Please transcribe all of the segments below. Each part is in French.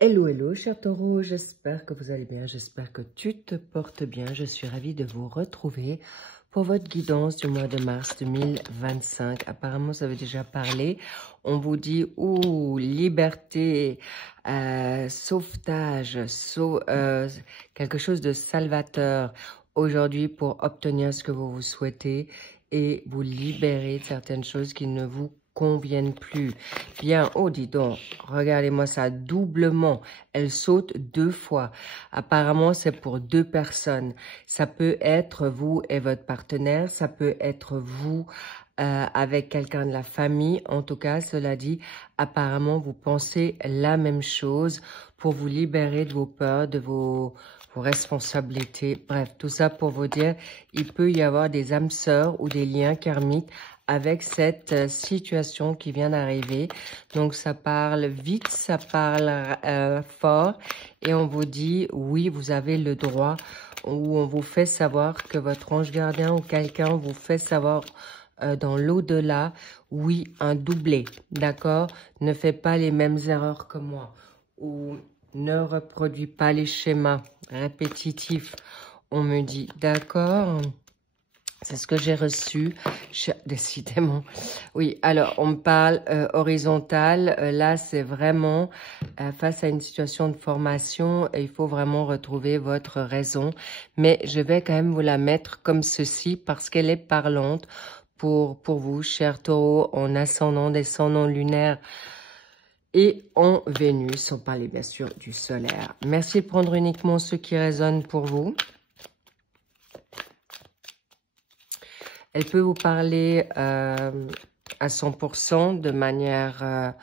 Hello, hello, cher taureau, j'espère que vous allez bien, j'espère que tu te portes bien. Je suis ravie de vous retrouver pour votre guidance du mois de mars 2025. Apparemment, ça avait déjà parlé. On vous dit, liberté, sauvetage, quelque chose de salvateur aujourd'hui pour obtenir ce que vous vous souhaitez et vous libérer de certaines choses qui ne vous conviennent plus. Bien, oh dis donc, regardez-moi ça, doublement, elle saute 2 fois. Apparemment, c'est pour 2 personnes. Ça peut être vous et votre partenaire, ça peut être vous avec quelqu'un de la famille. En tout cas, cela dit, apparemment, vous pensez la même chose pour vous libérer de vos peurs, de vos responsabilités. Bref, tout ça pour vous dire, il peut y avoir des âmes sœurs ou des liens karmiques avec cette situation qui vient d'arriver. Donc, ça parle vite, ça parle fort. Et on vous dit, oui, vous avez le droit, ou on vous fait savoir que votre ange gardien ou quelqu'un vous fait savoir dans l'au-delà, oui, un doublé, d'accord? Ne fais pas les mêmes erreurs que moi. Ou ne reproduis pas les schémas répétitifs. On me dit, d'accord? C'est ce que j'ai reçu, décidément. Oui, alors, on me parle horizontal. Là, c'est vraiment face à une situation de formation. Il faut vraiment retrouver votre raison. Mais je vais quand même vous la mettre comme ceci parce qu'elle est parlante pour vous, chers taureaux, en ascendant, descendant lunaire et en Vénus. On parlait bien sûr du solaire. Merci de prendre uniquement ce qui résonne pour vous. Elle peut vous parler à 100% de manière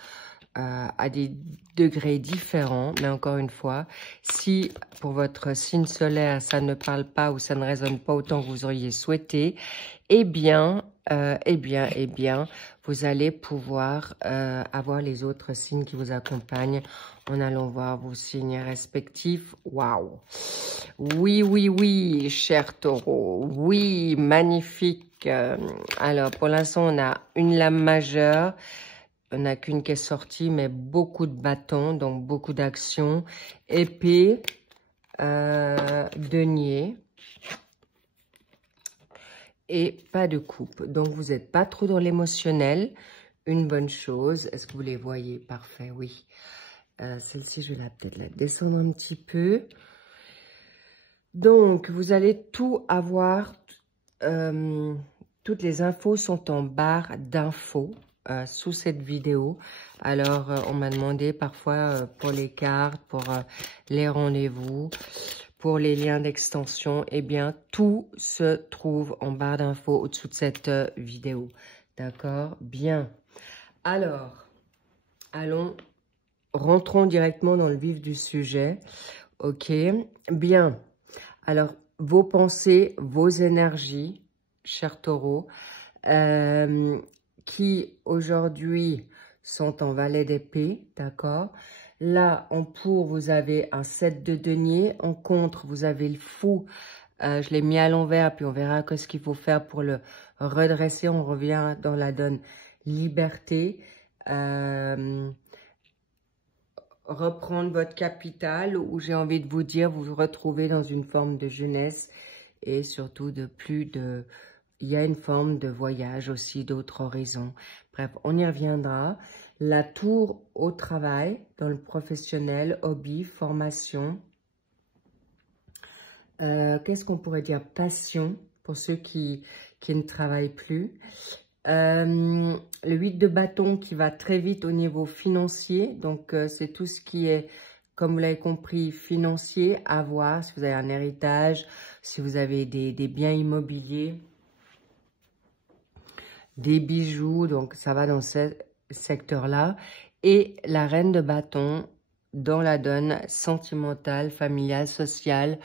à des degrés différents. Mais encore une fois, si pour votre signe solaire, ça ne parle pas ou ça ne résonne pas autant que vous auriez souhaité, eh bien, vous allez pouvoir avoir les autres signes qui vous accompagnent en allant voir vos signes respectifs. Waouh! Oui, oui, oui, cher taureau. Oui, magnifique. Alors, pour l'instant, on a une lame majeure. On n'a qu'une qui est sortie, mais beaucoup de bâtons, donc beaucoup d'actions. Épée, denier. Et pas de coupe. Donc, vous n'êtes pas trop dans l'émotionnel. Une bonne chose. Est-ce que vous les voyez? Parfait, oui. Celle-ci, je vais peut-être la descendre un petit peu. Donc, vous allez tout avoir. Toutes les infos sont en barre d'infos sous cette vidéo. Alors, on m'a demandé parfois pour les cartes, pour les rendez-vous, pour les liens d'extension. Eh bien, tout se trouve en barre d'infos au-dessous de cette vidéo. D'accord? Bien. Alors, rentrons directement dans le vif du sujet. Ok? Bien. Alors, vos pensées, vos énergies, chers taureaux, qui aujourd'hui sont en valet d'épée, d'accord? Là, en pour, vous avez un 7 de denier. En contre, vous avez le fou. Je l'ai mis à l'envers, puis on verra ce qu'il faut faire pour le redresser. On revient dans la donne liberté. Reprendre votre capital, où j'ai envie de vous dire, vous vous retrouvez dans une forme de jeunesse et surtout il y a une forme de voyage aussi, d'autres horizons. Bref, on y reviendra. La tour au travail, dans le professionnel, hobby, formation. Qu'est-ce qu'on pourrait dire? Passion, pour ceux qui ne travaillent plus. Le 8 de bâton qui va très vite au niveau financier. Donc, c'est tout ce qui est, comme vous l'avez compris, financier à voir. Si vous avez un héritage, si vous avez des biens immobiliers, des bijoux. Donc, ça va dans ce secteur-là. Et la reine de bâton dans la donne sentimentale, familiale, sociale,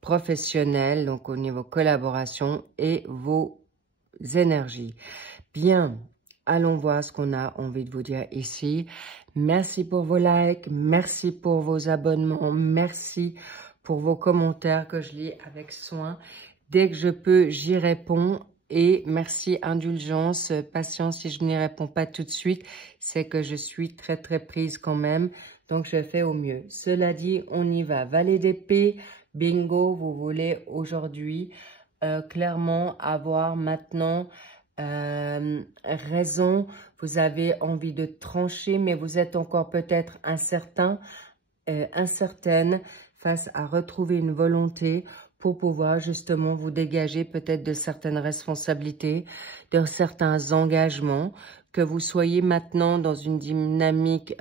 professionnelle. Donc, au niveau collaboration et vos énergies. Bien, allons voir ce qu'on a envie de vous dire ici. Merci pour vos likes, merci pour vos abonnements, merci pour vos commentaires que je lis avec soin. Dès que je peux, j'y réponds. Et merci, indulgence, patience si je n'y réponds pas tout de suite. C'est que je suis très très prise quand même. Donc, je fais au mieux. Cela dit, on y va. Valet d'épée, bingo, vous voulez aujourd'hui clairement avoir maintenant raison. Vous avez envie de trancher, mais vous êtes encore peut-être incertain, incertaine face à retrouver une volonté pour pouvoir justement vous dégager peut-être de certaines responsabilités, de certains engagements, que vous soyez maintenant dans une dynamique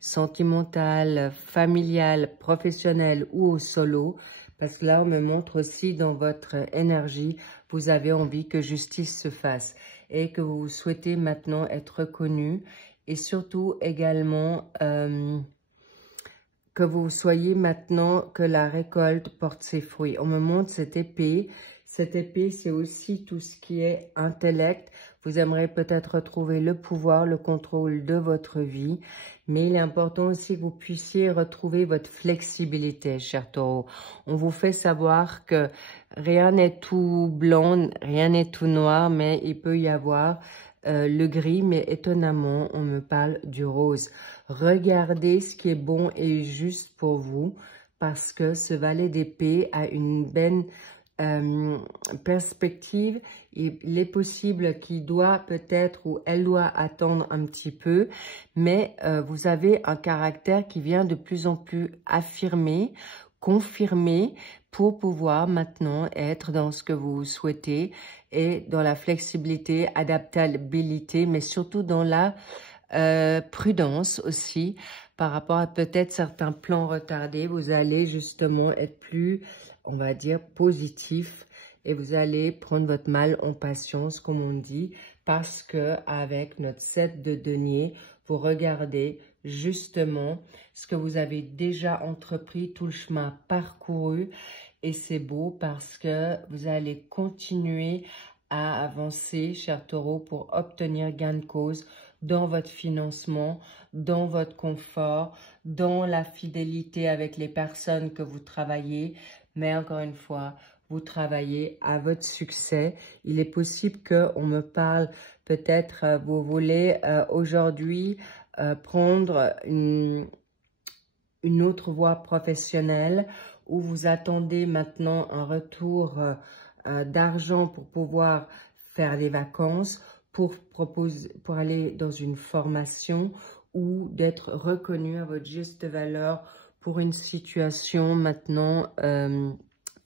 sentimentale, familiale, professionnelle ou au solo, parce que là, on me montre aussi dans votre énergie, vous avez envie que justice se fasse et que vous souhaitez maintenant être reconnu et surtout également que vous soyez maintenant que la récolte porte ses fruits. On me montre cette épée. Cette épée, c'est aussi tout ce qui est intellect. Vous aimeriez peut-être retrouver le pouvoir, le contrôle de votre vie. Mais il est important aussi que vous puissiez retrouver votre flexibilité, cher taureau. On vous fait savoir que rien n'est tout blanc, rien n'est tout noir, mais il peut y avoir le gris, mais étonnamment, on me parle du rose. Regardez ce qui est bon et juste pour vous, parce que ce valet d'épée a une belle perspective. Il est possible qu'il doit peut-être ou elle doit attendre un petit peu, mais vous avez un caractère qui vient de plus en plus affirmé, confirmé, pour pouvoir maintenant être dans ce que vous souhaitez et dans la flexibilité, adaptabilité, mais surtout dans la prudence aussi par rapport à peut-être certains plans retardés. Vous allez justement être plus, on va dire, positif et vous allez prendre votre mal en patience, comme on dit, parce que avec notre 7 de denier, vous regardez justement ce que vous avez déjà entrepris, tout le chemin parcouru. Et c'est beau parce que vous allez continuer à avancer, cher taureau, pour obtenir gain de cause dans votre financement, dans votre confort, dans la fidélité avec les personnes que vous travaillez. Mais encore une fois, vous travaillez à votre succès. Il est possible qu'on me parle, peut-être vous voulez aujourd'hui prendre une autre voie professionnelle où vous attendez maintenant un retour d'argent pour pouvoir faire des vacances, pour aller dans une formation ou d'être reconnu à votre juste valeur pour une situation maintenant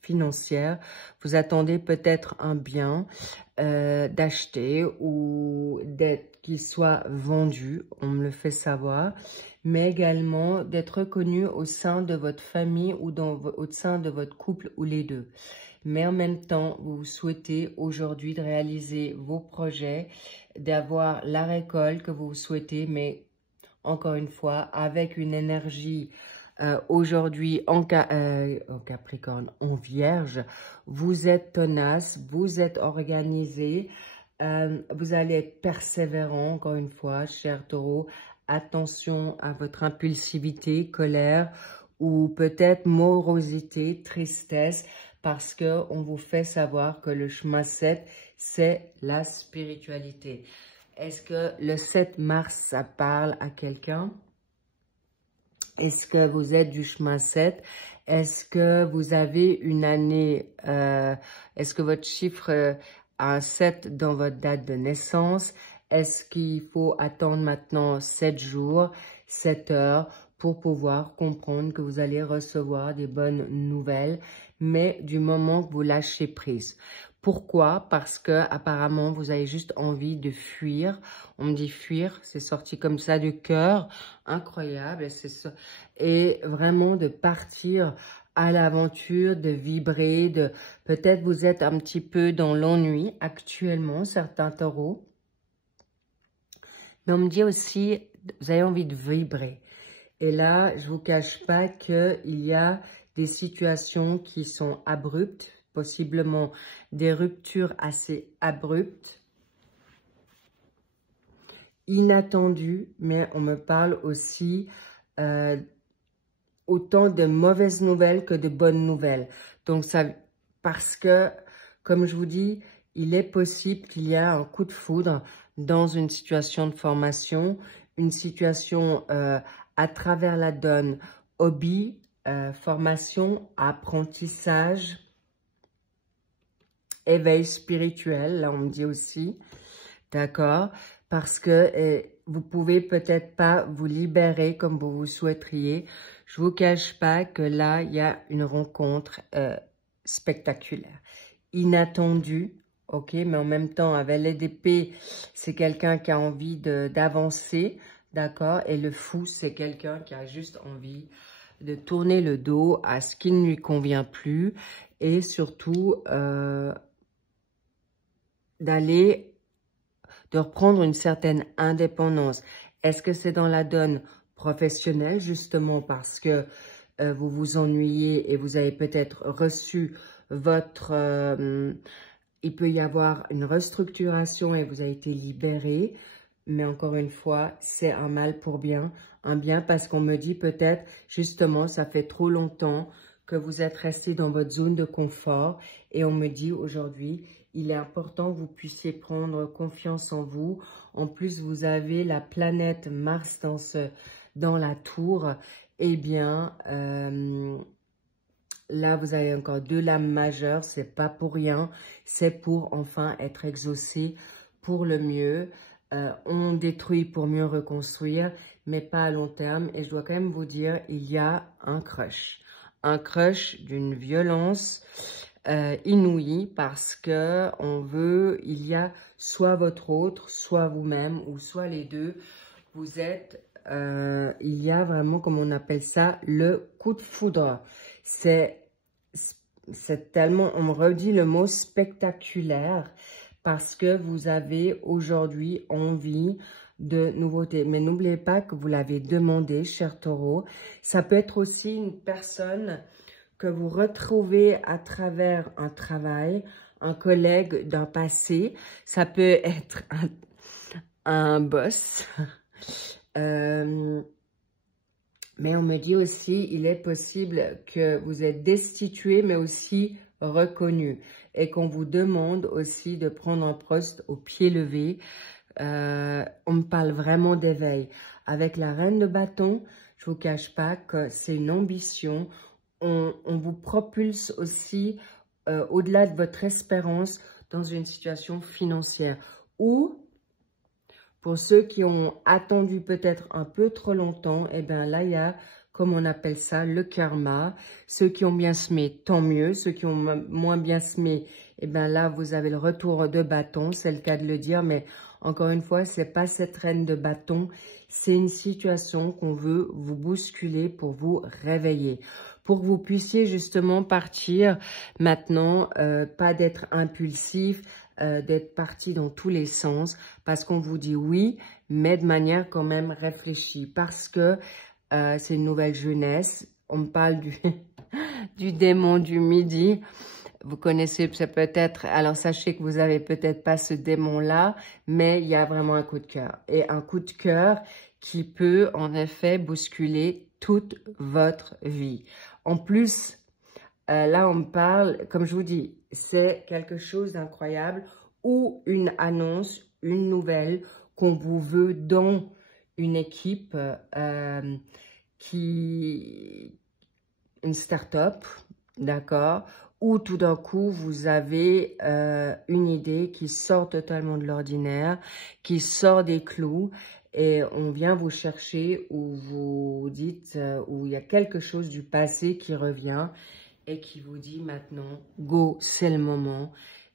financière. Vous attendez peut-être un bien d'acheter ou qu'il soit vendu, on me le fait savoir, mais également d'être reconnu au sein de votre famille ou au sein de votre couple ou les deux. Mais en même temps, vous souhaitez aujourd'hui de réaliser vos projets, d'avoir la récolte que vous souhaitez, mais encore une fois, avec une énergie aujourd'hui en Capricorne, en Vierge, vous êtes tenace, vous êtes organisé, vous allez être persévérant, encore une fois, cher taureau. Attention à votre impulsivité, colère ou peut-être morosité, tristesse, parce qu'on vous fait savoir que le chemin 7, c'est la spiritualité. Est-ce que le 7 mars, ça parle à quelqu'un? Est-ce que vous êtes du chemin 7? Est-ce que vous avez une année, est-ce que votre chiffre a un 7 dans votre date de naissance? Est-ce qu'il faut attendre maintenant 7 jours, 7 heures pour pouvoir comprendre que vous allez recevoir des bonnes nouvelles, mais du moment que vous lâchez prise? Pourquoi? Parce que apparemment vous avez juste envie de fuir. On me dit fuir, c'est sorti comme ça du cœur, incroyable. Et vraiment de partir à l'aventure, de vibrer, peut-être vous êtes un petit peu dans l'ennui actuellement, certains taureaux. Mais on me dit aussi, vous avez envie de vibrer. Et là, je vous cache pas qu'il y a des situations qui sont abruptes, possiblement des ruptures assez abruptes, inattendues, mais on me parle aussi autant de mauvaises nouvelles que de bonnes nouvelles. Donc, parce que, comme je vous dis, il est possible qu'il y ait un coup de foudre dans une situation de formation, une situation à travers la donne hobby, formation, apprentissage, éveil spirituel, là on me dit aussi, d'accord? Parce que vous pouvez peut-être pas vous libérer comme vous souhaiteriez. Je vous cache pas que là, il y a une rencontre spectaculaire, inattendue, ok? Mais en même temps, avec les d'épée, c'est quelqu'un qui a envie d'avancer, d'accord? Et le fou, c'est quelqu'un qui a juste envie de tourner le dos à ce qui ne lui convient plus et surtout de reprendre une certaine indépendance. Est-ce que c'est dans la donne professionnelle, justement, parce que vous vous ennuyez et vous avez peut-être reçu votre... il peut y avoir une restructuration et vous avez été libéré. Mais encore une fois, c'est un mal pour bien. Un bien parce qu'on me dit peut-être, justement, ça fait trop longtemps que vous êtes resté dans votre zone de confort. Et on me dit aujourd'hui, il est important que vous puissiez prendre confiance en vous. En plus, vous avez la planète Mars dans la tour. Eh bien, là, vous avez encore 2 lames majeures. C'est pas pour rien. C'est pour enfin être exaucé pour le mieux. On détruit pour mieux reconstruire, mais pas à long terme. Et je dois quand même vous dire, il y a un crush. Un crush d'une violence inouïe parce que on veut, il y a soit votre autre, soit vous-même, ou soit les deux. Vous êtes, il y a vraiment, comme on appelle ça, le coup de foudre. C'est tellement, on me redit le mot spectaculaire, parce que vous avez aujourd'hui envie de nouveautés. Mais n'oubliez pas que vous l'avez demandé, cher Taureau. Ça peut être aussi une personne que vous retrouvez à travers un travail, un collègue d'un passé. Ça peut être un boss. Mais on me dit aussi, il est possible que vous êtes destitué, mais aussi reconnu. Et qu'on vous demande aussi de prendre un poste au pied levé. On me parle vraiment d'éveil. Avec la reine de bâton, je vous cache pas que c'est une ambition. On vous propulse aussi au-delà de votre espérance dans une situation financière. Ou, pour ceux qui ont attendu peut-être un peu trop longtemps, eh bien là, il y a, comme on appelle ça, le karma. Ceux qui ont bien semé, tant mieux. Ceux qui ont moins bien semé, eh bien là, vous avez le retour de bâton. C'est le cas de le dire, mais encore une fois, c'est pas cette reine de bâton. C'est une situation qu'on veut vous bousculer pour vous réveiller. Pour que vous puissiez justement partir maintenant, pas d'être impulsif, d'être parti dans tous les sens. Parce qu'on vous dit oui, mais de manière quand même réfléchie. Parce que c'est une nouvelle jeunesse. On me parle du démon du midi. Vous connaissez peut-être, alors sachez que vous n'avez peut-être pas ce démon-là, mais il y a vraiment un coup de cœur. Et un coup de cœur qui peut en effet bousculer toute votre vie. En plus, là on me parle, comme je vous dis, c'est quelque chose d'incroyable ou une annonce, une nouvelle qu'on vous veut dans une équipe une start-up, d'accord, où tout d'un coup, vous avez une idée qui sort totalement de l'ordinaire, qui sort des clous, et on vient vous chercher où vous dites, où il y a quelque chose du passé qui revient et qui vous dit maintenant, go, c'est le moment.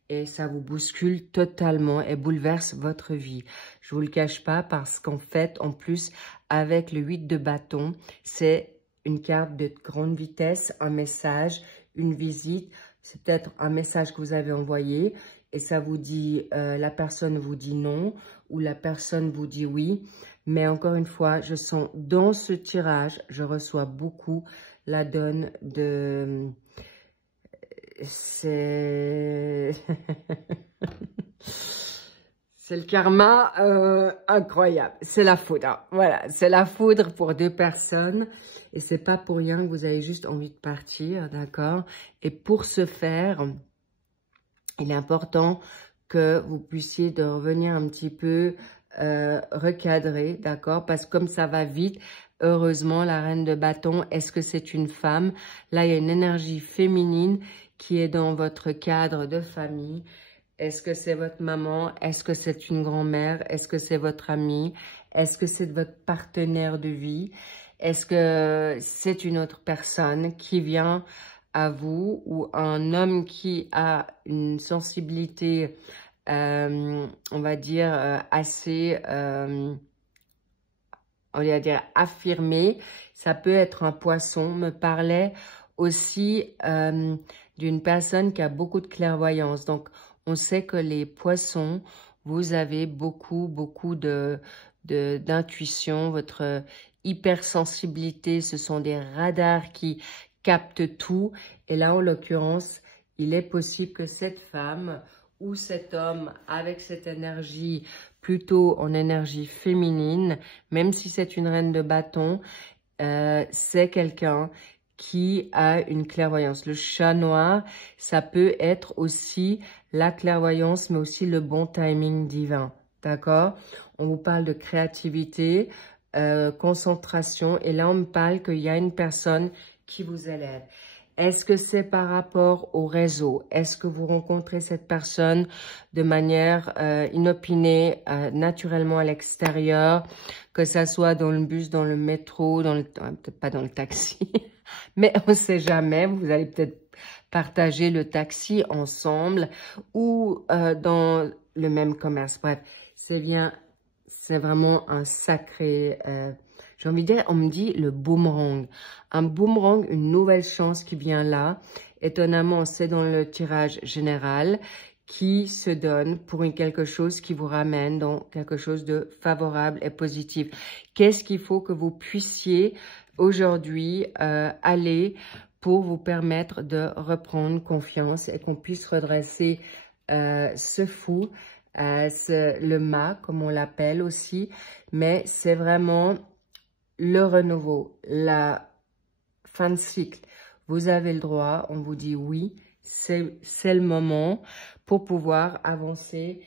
Et ça vous bouscule totalement et bouleverse votre vie. Je vous le cache pas parce qu'en fait, en plus, avec le 8 de bâton, c'est une carte de grande vitesse, un message, une visite. C'est peut-être un message que vous avez envoyé et ça vous dit, la personne vous dit non ou la personne vous dit oui. Mais encore une fois, je sens dans ce tirage, je reçois beaucoup la donne de... C'est c'est le karma incroyable. C'est la foudre. Voilà, c'est la foudre pour 2 personnes. Et c'est pas pour rien que vous avez juste envie de partir, d'accord? Et pour ce faire, il est important que vous puissiez de revenir un petit peu recadrer, d'accord? Parce que comme ça va vite, heureusement, la reine de bâton, est-ce que c'est une femme? Là, il y a une énergie féminine qui est dans votre cadre de famille. Est-ce que c'est votre maman? Est-ce que c'est une grand-mère? Est-ce que c'est votre amie? Est-ce que c'est votre partenaire de vie? Est-ce que c'est une autre personne qui vient à vous ou un homme qui a une sensibilité, on va dire, assez, on va dire, affirmée? Ça peut être un poisson. Me parlait aussi d'une personne qui a beaucoup de clairvoyance. Donc, on sait que les poissons, vous avez beaucoup d'intuition, votre hypersensibilité, ce sont des radars qui captent tout. Et là, en l'occurrence, il est possible que cette femme ou cet homme avec cette énergie, plutôt en énergie féminine, même si c'est une reine de bâton, c'est quelqu'un qui a une clairvoyance. Le chat noir, ça peut être aussi la clairvoyance, mais aussi le bon timing divin. D'accord? On vous parle de créativité, concentration, et là, on me parle qu'il y a une personne qui vous élève. Est-ce que c'est par rapport au réseau? Est-ce que vous rencontrez cette personne de manière inopinée, naturellement à l'extérieur, que ça soit dans le bus, dans le métro, peut-être pas dans le taxi, mais on ne sait jamais, vous allez peut-être partager le taxi ensemble ou dans le même commerce. Bref, c'est vraiment un sacré... j'ai envie de dire, on me dit le boomerang. Un boomerang, une nouvelle chance qui vient là. Étonnamment, c'est dans le tirage général qui se donne pour quelque chose qui vous ramène dans quelque chose de favorable et positif. Qu'est-ce qu'il faut que vous puissiez aujourd'hui aller pour vous permettre de reprendre confiance et qu'on puisse redresser ce fou, le mât, comme on l'appelle aussi. Mais c'est vraiment... le renouveau, la fin de cycle, vous avez le droit, on vous dit oui, c'est le moment pour pouvoir avancer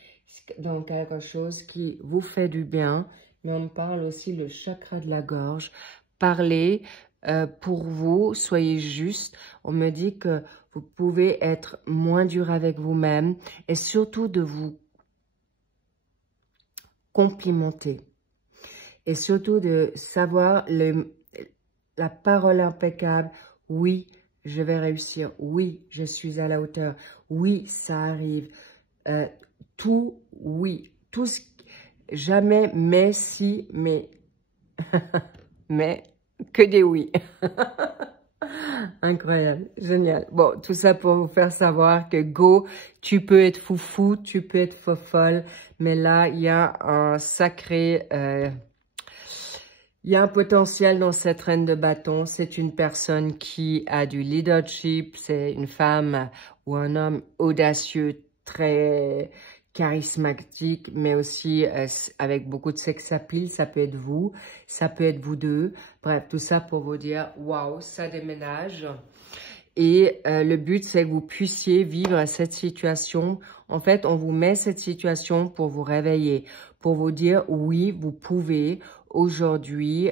dans quelque chose qui vous fait du bien. Mais on me parle aussi le chakra de la gorge. Parlez pour vous, soyez juste. On me dit que vous pouvez être moins dur avec vous-même et surtout de vous complimenter. Et surtout de savoir la parole impeccable. Oui, je vais réussir. Oui, je suis à la hauteur. Oui, ça arrive. Tout, oui. Tout ce... Jamais, mais, si, mais. Mais, que des oui. Incroyable, génial. Bon, tout ça pour vous faire savoir que go, tu peux être foufou, tu peux être fofolle. Mais là, il y a un sacré... il y a un potentiel dans cette reine de bâton. C'est une personne qui a du leadership. C'est une femme ou un homme audacieux, très charismatique, mais aussi avec beaucoup de sex appeal. Ça peut être vous, ça peut être vous deux. Bref, tout ça pour vous dire, waouh, ça déménage. Et le but, c'est que vous puissiez vivre cette situation. En fait, on vous met cette situation pour vous réveiller, pour vous dire, oui, vous pouvez aujourd'hui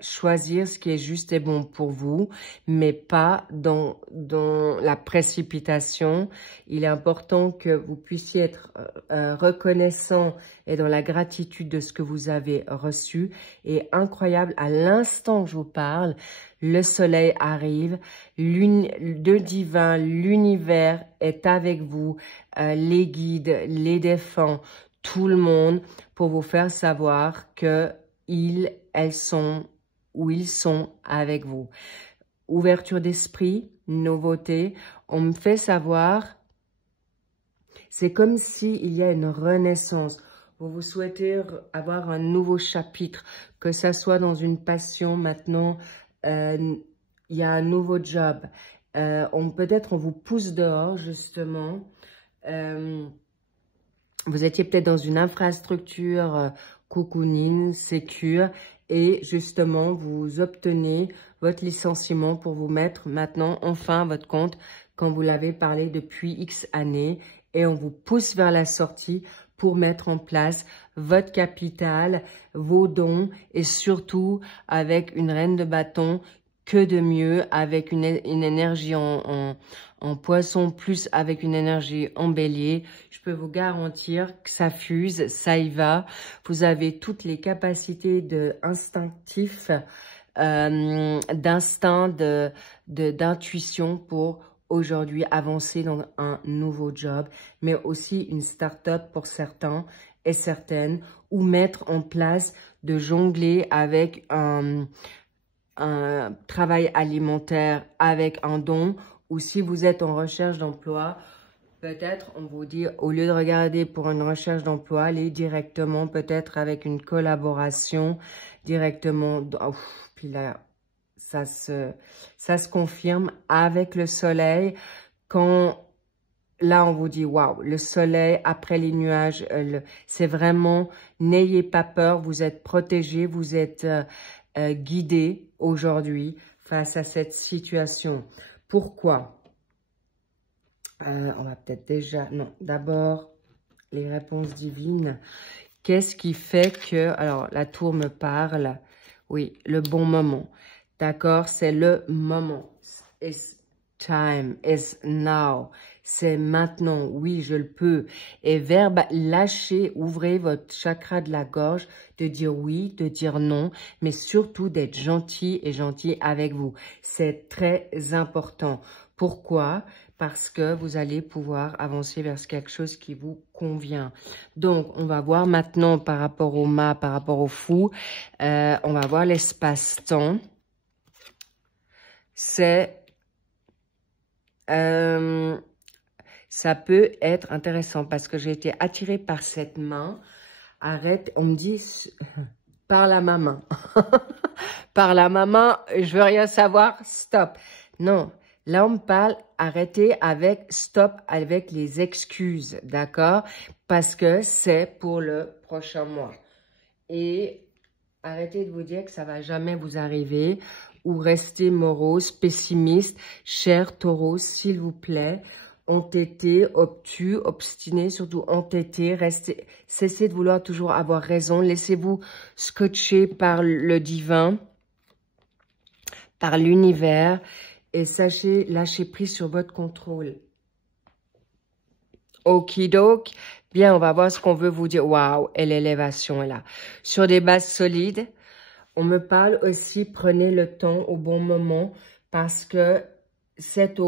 choisir ce qui est juste et bon pour vous, mais pas dans la précipitation. Il est important que vous puissiez être reconnaissant et dans la gratitude de ce que vous avez reçu. Et incroyable, à l'instant que je vous parle, le soleil arrive, le divin, l'univers est avec vous, les guides, les défunts, tout le monde, pour vous faire savoir que elles sont où ils sont avec vous. Ouverture d'esprit, nouveauté, on me fait savoir, c'est comme s'il y a une renaissance. Vous souhaitez avoir un nouveau chapitre, que ça soit dans une passion maintenant, il y a un nouveau job. Peut-être on vous pousse dehors, justement. Vous étiez peut-être dans une infrastructure cocooning, sécure, et justement, vous obtenez votre licenciement pour vous mettre maintenant enfin à votre compte quand vous l'avez parlé depuis X années, et on vous pousse vers la sortie pour mettre en place votre capital, vos dons et surtout avec une reine de bâton, que de mieux, avec une énergie en poisson plus avec une énergie en bélier. Je peux vous garantir que ça fuse, ça y va. Vous avez toutes les capacités de instinctif, d'instinct, d'intuition pour aujourd'hui avancer dans un nouveau job, mais aussi une start-up pour certains et certaines, ou mettre en place de jongler avec un travail alimentaire, avec un don, ou si vous êtes en recherche d'emploi, peut-être on vous dit, au lieu de regarder pour une recherche d'emploi, allez directement peut-être avec une collaboration, directement, puis là, ça se confirme avec le soleil. Quand là, on vous dit, waouh, le soleil après les nuages, c'est vraiment, n'ayez pas peur, vous êtes protégés, vous êtes guidés aujourd'hui face à cette situation. Pourquoi? On va peut-être déjà, non, d'abord, les réponses divines. Qu'est-ce qui fait que, alors, la tour me parle, oui, le bon moment. D'accord, c'est le moment. It's time, it's now. C'est maintenant, oui, je le peux. Et verbe, lâchez, ouvrez votre chakra de la gorge, de dire oui, de dire non, mais surtout d'être gentil et gentil avec vous. C'est très important. Pourquoi? Parce que vous allez pouvoir avancer vers quelque chose qui vous convient. Donc, on va voir maintenant par rapport au mât, par rapport au fou, on va voir l'espace-temps. C'est, ça peut être intéressant parce que j'ai été attirée par cette main. Arrête, on me dit, par la maman. Par la maman, je veux rien savoir, stop. Non, là on me parle, arrêtez avec, stop avec les excuses, d'accord? Parce que c'est pour le prochain mois. Et arrêtez de vous dire que ça va jamais vous arriver ou rester morose, pessimiste. Cher taureau, s'il vous plaît, entêté, obtus, obstiné, surtout entêté, restez, cessez de vouloir toujours avoir raison. Laissez-vous scotcher par le divin, par l'univers et sachez lâcher prise sur votre contrôle. Okidoki. Bien, on va voir ce qu'on veut vous dire. Waouh, et l'élévation est là. Sur des bases solides, on me parle aussi, prenez le temps au bon moment parce que cette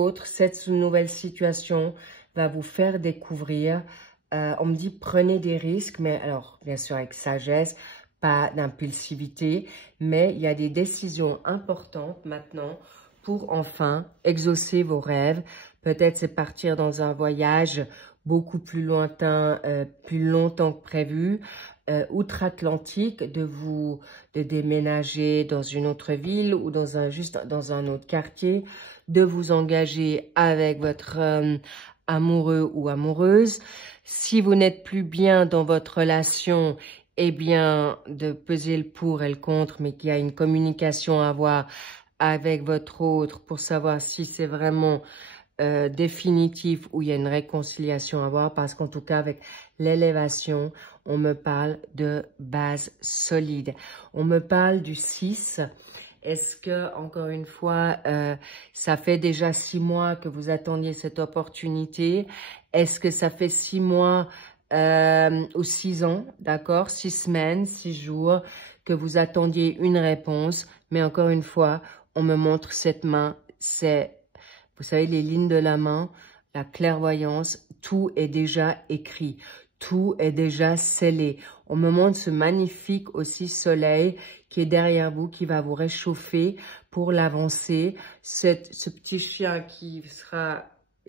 nouvelle situation va vous faire découvrir. On me dit, prenez des risques, mais alors, bien sûr, avec sagesse, pas d'impulsivité, mais il y a des décisions importantes maintenant pour enfin exaucer vos rêves. Peut-être c'est partir dans un voyage beaucoup plus lointain, plus longtemps que prévu, outre-Atlantique, de déménager dans une autre ville ou juste dans un autre quartier, de vous engager avec votre amoureux ou amoureuse. Si vous n'êtes plus bien dans votre relation, eh bien, de peser le pour et le contre, mais qu'il y a une communication à avoir avec votre autre pour savoir si c'est vraiment définitif ou il y a une réconciliation à avoir, parce qu'en tout cas, avec l'élévation, on me parle de base solide. On me parle du 6. Est-ce que, encore une fois, ça fait déjà 6 mois que vous attendiez cette opportunité? Est-ce que ça fait 6 mois ou 6 ans, d'accord? 6 semaines, 6 jours, que vous attendiez une réponse? Mais encore une fois, on me montre cette main, c'est, vous savez, les lignes de la main, la clairvoyance, tout est déjà écrit. Tout est déjà scellé. On me montre ce magnifique aussi soleil qui est derrière vous, qui va vous réchauffer pour l'avancée. Ce petit chien qui sera,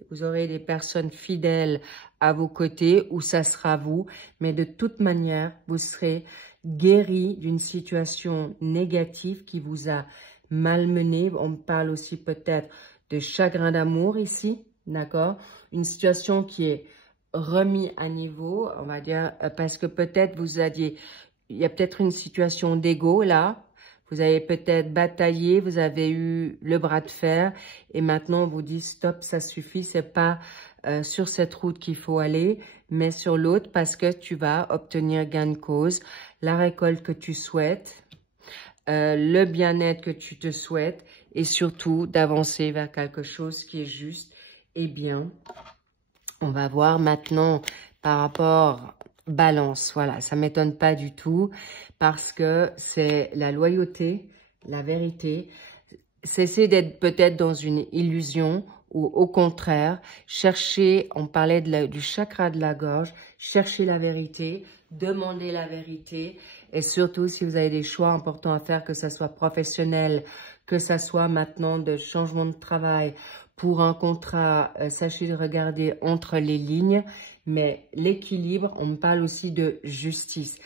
vous aurez des personnes fidèles à vos côtés ou ça sera vous. Mais de toute manière, vous serez guéri d'une situation négative qui vous a malmené. On me parle aussi peut-être de chagrin d'amour ici, d'accord? Une situation qui est remis à niveau, on va dire, parce que peut-être vous aviez, il y a peut-être une situation d'ego là, vous avez peut-être bataillé, vous avez eu le bras de fer et maintenant on vous dit stop, ça suffit, c'est pas sur cette route qu'il faut aller, mais sur l'autre parce que tu vas obtenir gain de cause, la récolte que tu souhaites, le bien-être que tu te souhaites et surtout d'avancer vers quelque chose qui est juste et bien. On va voir maintenant par rapport balance. Voilà, ça m'étonne pas du tout parce que c'est la loyauté, la vérité. Cessez d'être peut-être dans une illusion ou au contraire, cherchez, on parlait du chakra de la gorge, cherchez la vérité, demandez la vérité et surtout si vous avez des choix importants à faire, que ça soit professionnel, que ça soit maintenant de changement de travail, pour un contrat, sachez de regarder entre les lignes, mais l'équilibre, on me parle aussi de justice.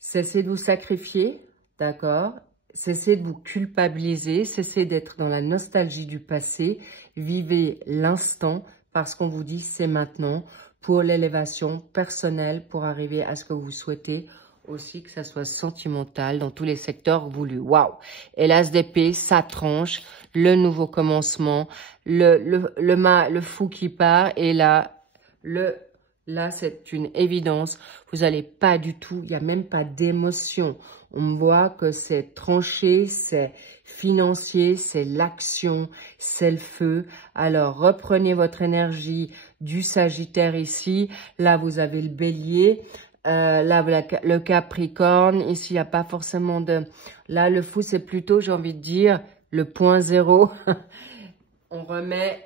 Cessez de vous sacrifier, d'accord? Cessez de vous culpabiliser, cessez d'être dans la nostalgie du passé, vivez l'instant parce qu'on vous dit c'est maintenant pour l'élévation personnelle, pour arriver à ce que vous souhaitez, aussi que ça soit sentimental dans tous les secteurs voulus. Waouh! Et l'as d'épée, ça tranche, le nouveau commencement, le fou qui part et là, là c'est une évidence. Vous n'allez pas du tout, il n'y a même pas d'émotion. On voit que c'est tranché, c'est financier, c'est l'action, c'est le feu. Alors, reprenez votre énergie du Sagittaire ici. Là, vous avez le Bélier. Là, le Capricorne. Ici, il n'y a pas forcément de... Là, le fou, c'est plutôt, j'ai envie de dire, le point zéro. On remet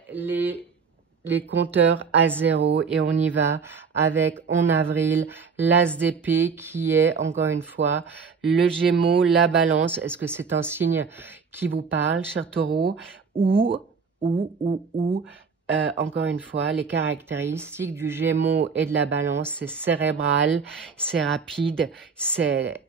les compteurs à zéro et on y va avec en avril l'as d'épée qui est encore une fois le Gémeaux, la Balance. Est-ce que c'est un signe qui vous parle, cher Taureau? Ou encore une fois, les caractéristiques du Gémeaux et de la Balance, c'est cérébral, c'est rapide, c'est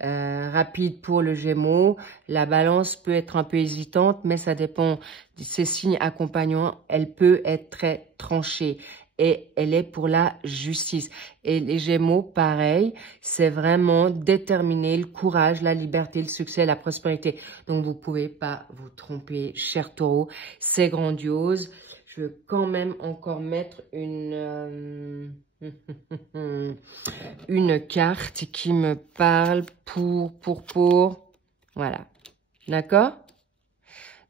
rapide pour le Gémeaux. La Balance peut être un peu hésitante, mais ça dépend de ses signes accompagnants. Elle peut être très tranchée et elle est pour la justice. Et les Gémeaux, pareil, c'est vraiment déterminé, le courage, la liberté, le succès, la prospérité. Donc, vous pouvez pas vous tromper, cher Taureau. C'est grandiose. Je veux quand même encore mettre une carte qui me parle pour. Voilà. D'accord?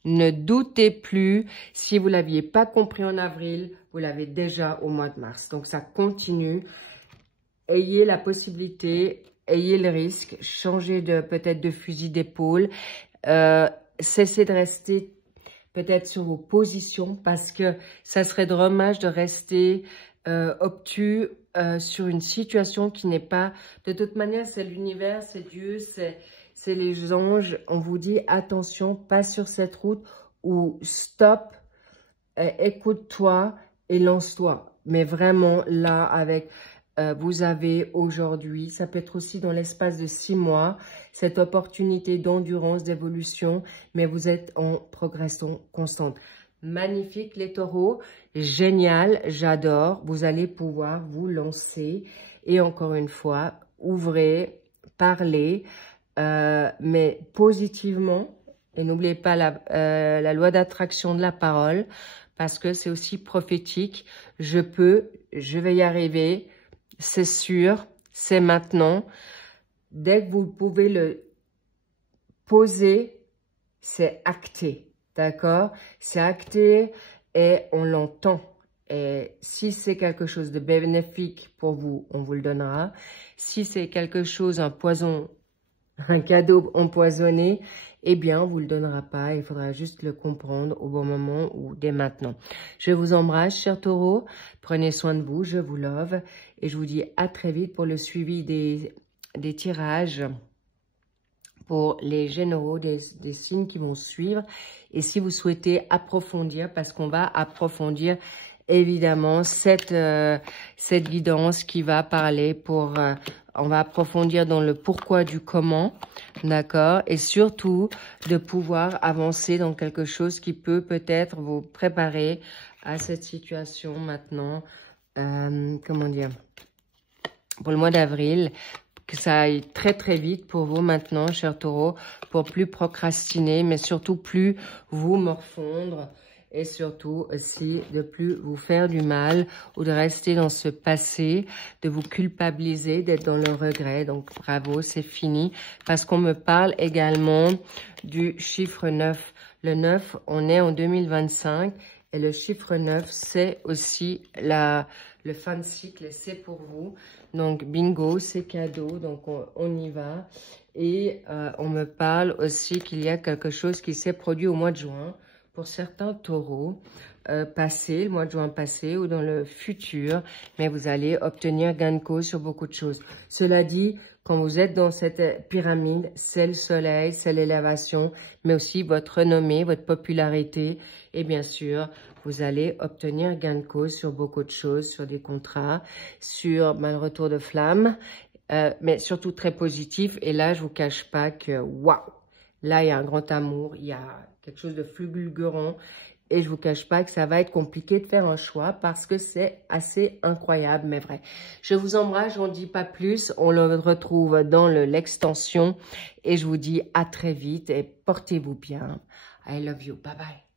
Ne doutez plus. Si vous ne l'aviez pas compris en avril, vous l'avez déjà au mois de mars. Donc, ça continue. Ayez la possibilité, ayez le risque, changez peut-être de fusil d'épaule. Cessez de rester peut-être sur vos positions parce que ça serait dommage de rester obtus sur une situation qui n'est pas... De toute manière, c'est l'univers, c'est Dieu, c'est les anges. On vous dit attention, pas sur cette route ou stop, écoute-toi et lance-toi. Mais vraiment là, avec... vous avez aujourd'hui, ça peut être aussi dans l'espace de 6 mois, cette opportunité d'endurance, d'évolution, mais vous êtes en progression constante. Magnifique les taureaux, génial, j'adore. Vous allez pouvoir vous lancer et encore une fois, ouvrez, parlez, mais positivement. Et n'oubliez pas la loi d'attraction de la parole parce que c'est aussi prophétique. Je vais y arriver. C'est sûr, c'est maintenant. Dès que vous pouvez le poser, c'est acté, d'accord? C'est acté et on l'entend. Et si c'est quelque chose de bénéfique pour vous, on vous le donnera. Si c'est quelque chose, un poison, un cadeau empoisonné, eh bien, on vous le donnera pas. Il faudra juste le comprendre au bon moment ou dès maintenant. Je vous embrasse, chers taureaux. Prenez soin de vous. Je vous love. Et je vous dis à très vite pour le suivi des tirages pour les généraux, des signes qui vont suivre. Et si vous souhaitez approfondir, parce qu'on va approfondir évidemment cette guidance qui va parler pour... on va approfondir dans le pourquoi du comment, d'accord? Et surtout, de pouvoir avancer dans quelque chose qui peut peut-être vous préparer à cette situation maintenant. Comment dire? Pour le mois d'avril, que ça aille très très vite pour vous maintenant, chers taureaux, pour plus procrastiner, mais surtout plus vous morfondre et surtout aussi de plus vous faire du mal ou de rester dans ce passé, de vous culpabiliser, d'être dans le regret. Donc bravo, c'est fini parce qu'on me parle également du chiffre 9. Le 9, on est en 2025 et le chiffre 9, c'est aussi le fin de cycle et c'est pour vous. Donc bingo, c'est cadeau, donc on y va. Et on me parle aussi qu'il y a quelque chose qui s'est produit au mois de juin pour certains taureaux passés, le mois de juin passé ou dans le futur, mais vous allez obtenir gain de cause sur beaucoup de choses. Cela dit, quand vous êtes dans cette pyramide, c'est le soleil, c'est l'élévation, mais aussi votre renommée, votre popularité et bien sûr, vous allez obtenir gain de cause sur beaucoup de choses, sur des contrats, sur le retour de flamme, mais surtout très positif. Et là, je vous cache pas que, waouh, là, il y a un grand amour, il y a quelque chose de fulgurant. Et je vous cache pas que ça va être compliqué de faire un choix parce que c'est assez incroyable, mais vrai. Je vous embrasse, j'en dis pas plus. On le retrouve dans l'extension. Et je vous dis à très vite et portez-vous bien. I love you. Bye bye.